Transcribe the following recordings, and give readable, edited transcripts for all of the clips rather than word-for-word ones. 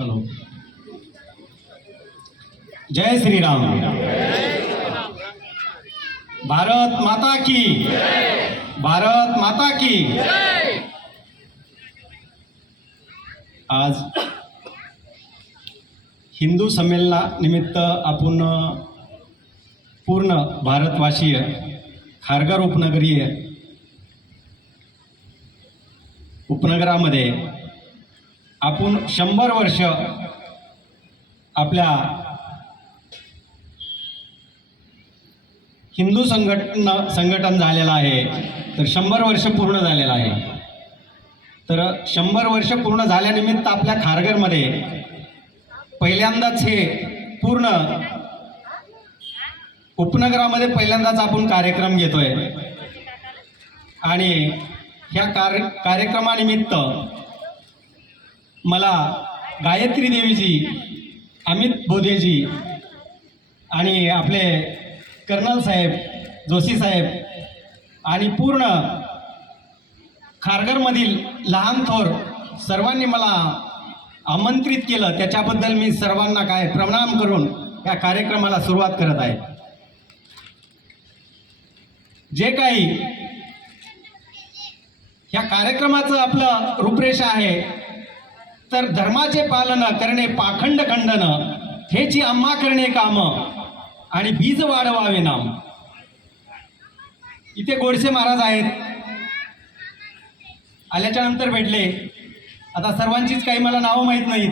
Hello. जय श्रीराम. भारत माता की, भारत माता की. आज हिंदू संमेलनानिमित्त आपण पूर्ण भारतवासीय खारघर उपनगरामध्ये आपण 100 वर्ष आपल्या हिंदू संघटन झालेलं आहे. तर 100 वर्ष पूर्ण झालेलं आहे. तर 100 वर्ष पूर्ण झाल्यानिमित्त आपल्या खारघरमध्ये पहिल्यांदाच हे पूर्ण उपनगरामध्ये पहिल्यांदाच आपण कार्यक्रम घेतोय. आणि ह्या कार्यक्रमानिमित्त मला गायत्री देवीजी, अमित बोधेजी आणि आपले कर्नल साहेब, जोशी साहेब आणि पूर्ण खारघरमधील लहान थोर सर्वांनी मला आमंत्रित केलं. त्याच्याबद्दल मी सर्वांना प्रणाम करून या कार्यक्रमाला सुरुवात करत आहे. जे काही या कार्यक्रमाचं आपलं रूपरेषा आहे, तर धर्माचे पालन करणे, पाखंड खंडन हेची आम्हा करणे काम, आणि बीज वाढवावे नाम. इथे गोडसे महाराज आहेत, आल्याच्या नंतर भेटले. आता सर्वांचीच काही मला नावं माहीत नाहीत.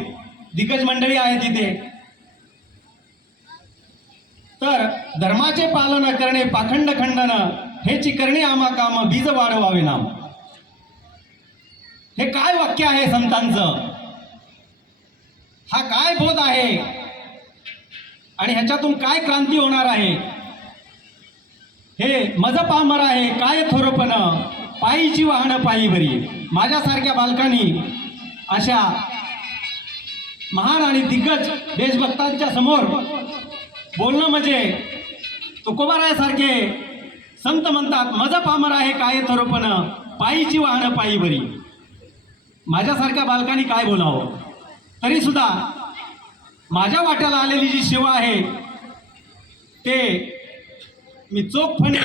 दिग्गज मंडळी आहेत इथे. तर धर्माचे पालन करणे, पाखंड खंडन हेची करणे आम्हा काम, बीज वाढवावे नाम. हे काय वाक्य आहे संतांचं? हा काय बोध आहे? आणि ह्याच्यातून काय क्रांती होणार आहे? हे मज पामर आहे काय थोरपण, पायीची वाहन पायी बरी. माझ्यासारख्या बालकांनी अशा महान आणि दिग्गज देशभक्तांच्या समोर बोलणं म्हणजे तुकोबारायासारखे संत म्हणतात, मज पामर आहे काय थोरपण, पायीची वाहन पायी बरी. माझ्यासारख्या बालकांनी काय बोलावं? तरी सुद्धा माझ्या वाट्याला आलेली जी सेवा आहे ते मी चोखपणे